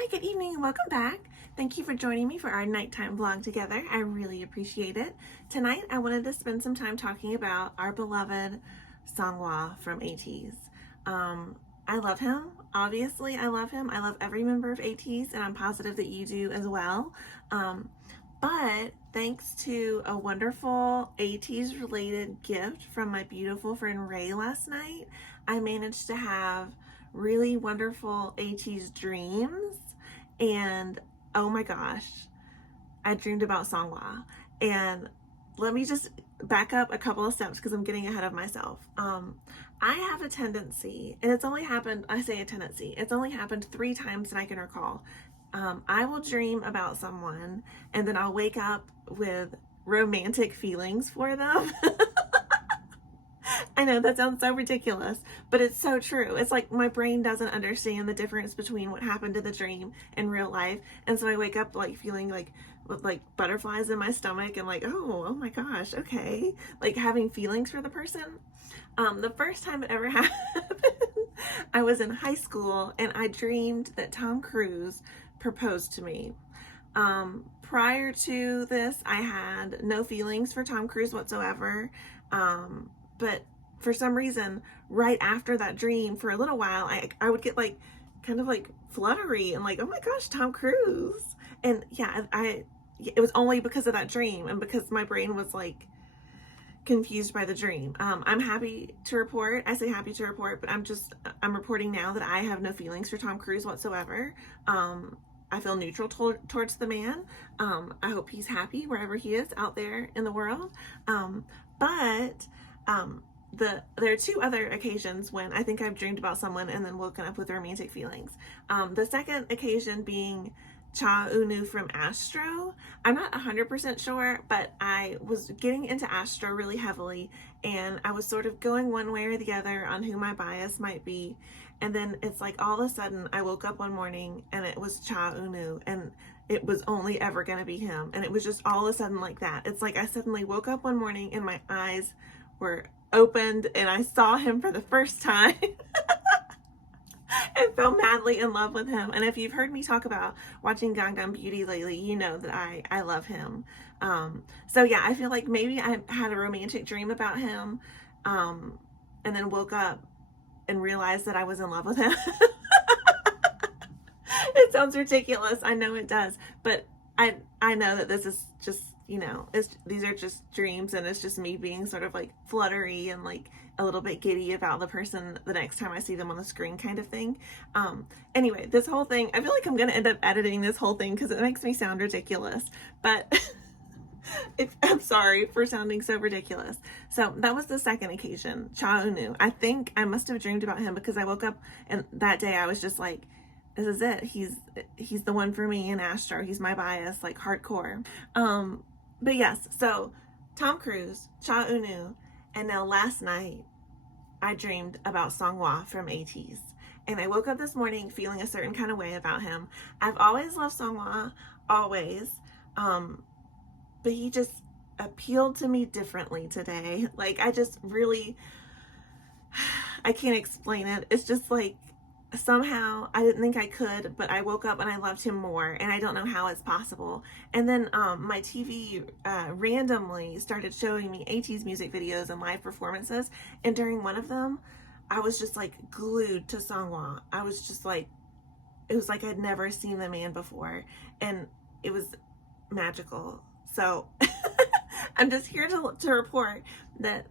Hi, good evening, and welcome back. Thank you for joining me for our nighttime vlog together. I really appreciate it. Tonight, I wanted to spend some time talking about our beloved Songhwa from ATEEZ. I love him. Obviously, I love him. I love every member of ATEEZ, and I'm positive that you do as well. But thanks to a wonderful ATEEZ related gift from my beautiful friend Ray last night, I managed to have really wonderful ATEEZ dreams. And oh my gosh, I dreamed about Songhwa. And let me just back up a couple of steps because I'm getting ahead of myself. I have a tendency, and it's only happened, I say a tendency, it's only happened 3 times that I can recall. I will dream about someone and then I'll wake up with romantic feelings for them. I know that sounds so ridiculous, but it's so true. It's like my brain doesn't understand the difference between what happened in the dream and real life. And so I wake up like feeling like with like butterflies in my stomach and like, oh my gosh, okay. Like having feelings for the person. The first time it ever happened, I was in high school and I dreamed that Tom Cruise proposed to me. Prior to this, I had no feelings for Tom Cruise whatsoever. But for some reason, right after that dream, for a little while, I would get like kind of like fluttery and like, oh my gosh, Tom Cruise. And yeah, it was only because of that dream and because my brain was like confused by the dream. I'm happy to report, I say happy to report, but I'm reporting now that I have no feelings for Tom Cruise whatsoever. I feel neutral towards the man. I hope he's happy wherever he is out there in the world. But there are 2 other occasions when I think I've dreamed about someone and then woken up with romantic feelings. The second occasion being Cha Eun-woo from Astro. I'm not 100% sure, but I was getting into Astro really heavily and I was sort of going one way or the other on who my bias might be. And then it's like all of a sudden I woke up one morning and it was Cha Eun-woo and it was only ever going to be him. And it was just all of a sudden like that. It's like I suddenly woke up one morning and my eyes were opened and I saw him for the first time. And fell madly in love with him. And if you've heard me talk about watching Gangnam Beauty lately, you know that I love him. So yeah, I feel like maybe I had a romantic dream about him, and then woke up and realized that I was in love with him. It sounds ridiculous. I know it does, but I know that this is just, these are just dreams and it's just me being sort of like fluttery and like a little bit giddy about the person the next time I see them on the screen kind of thing. Anyway, this whole thing, I feel like I'm going to end up editing this whole thing because it makes me sound ridiculous, but I'm sorry for sounding so ridiculous. So that was the second occasion, Cha Eun-woo. I think I must have dreamed about him because I woke up and that day I was just like, this is it. He's the one for me in Astro. He's my bias, like hardcore. But yes, so Tom Cruise, Cha Eun-woo, and now last night I dreamed about Songhwa from ATEEZ. And I woke up this morning feeling a certain kind of way about him. I've always loved Songhwa, always. But he just appealed to me differently today. Like I just really, I can't explain it. It's just like somehow I didn't think I could, but I woke up and I loved him more, and I don't know how it's possible. And then my TV randomly started showing me ATEEZ music videos and live performances, and during one of them I was just like glued to Songhwa. I was just like, it was like I'd never seen the man before, and it was magical. So I'm just here to report that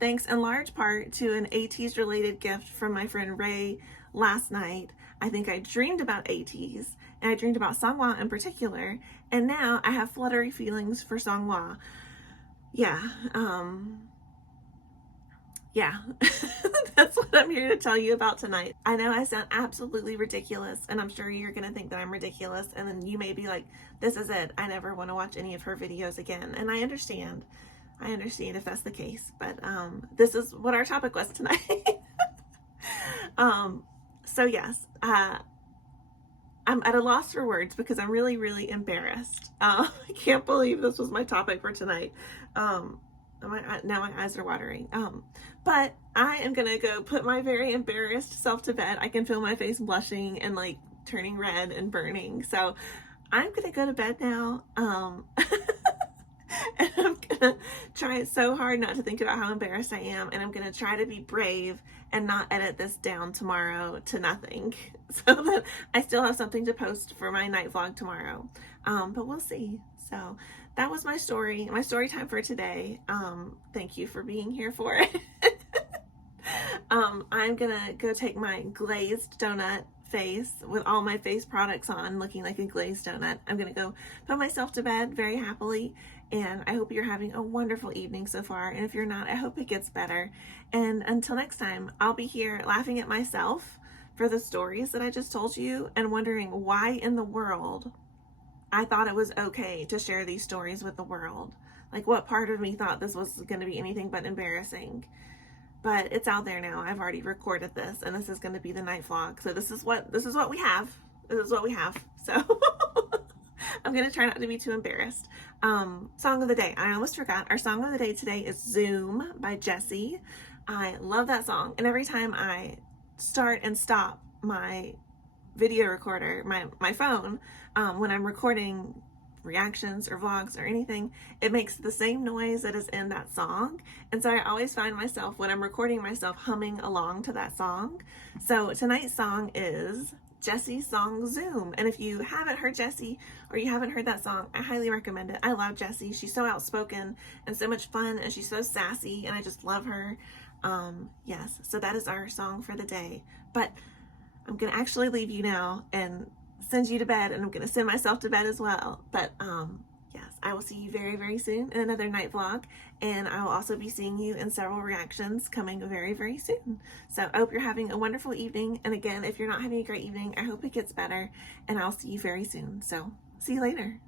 thanks in large part to an ATEEZ related gift from my friend Ray last night, I think I dreamed about ATEEZ, and I dreamed about Songhwa in particular, and now I have fluttery feelings for Songhwa. Yeah, that's what I'm here to tell you about tonight. I know I sound absolutely ridiculous, and I'm sure you're gonna think that I'm ridiculous, and then you may be like, this is it, I never want to watch any of her videos again. And I understand if that's the case, but this is what our topic was tonight. So yes, I'm at a loss for words because I'm really, really embarrassed. I can't believe this was my topic for tonight. Now my eyes are watering. But I am gonna go put my very embarrassed self to bed. I can feel my face blushing and like turning red and burning. So I'm gonna go to bed now. And I'm gonna try so hard not to think about how embarrassed I am, and I'm gonna try to be brave and not edit this down tomorrow to nothing, so that I still have something to post for my night vlog tomorrow. But we'll see. So that was my story time for today. Thank you for being here for it. I'm gonna go take my glazed donut face with all my face products on, looking like a glazed donut. I'm gonna go put myself to bed very happily, and I hope you're having a wonderful evening so far, and if you're not, I hope it gets better. And until next time, I'll be here laughing at myself for the stories that I just told you and wondering why in the world I thought it was okay to share these stories with the world. Like, what part of me thought this was going to be anything but embarrassing? But it's out there now. I've already recorded this, and this is going to be the night vlog. So this is what we have. This is what we have. So I'm going to try not to be too embarrassed. Song of the day. I almost forgot. Our song of the day today is Zoom by Jessie. I love that song. And every time I start and stop my video recorder, my phone, when I'm recording reactions or vlogs or anything, it makes the same noise that is in that song. And so I always find myself, when I'm recording myself, humming along to that song. So tonight's song is Jessie's song Zoom. And if you haven't heard Jessie, or you haven't heard that song, I highly recommend it. I love Jessie. She's so outspoken and so much fun, and she's so sassy, and I just love her. Yes, so that is our song for the day. But I'm gonna actually leave you now and send you to bed, and I'm gonna send myself to bed as well. But yes, I will see you very, very soon in another night vlog, and I will also be seeing you in several reactions coming very, very soon. So I hope you're having a wonderful evening, and again, if you're not having a great evening, I hope it gets better, and I'll see you very soon. So see you later.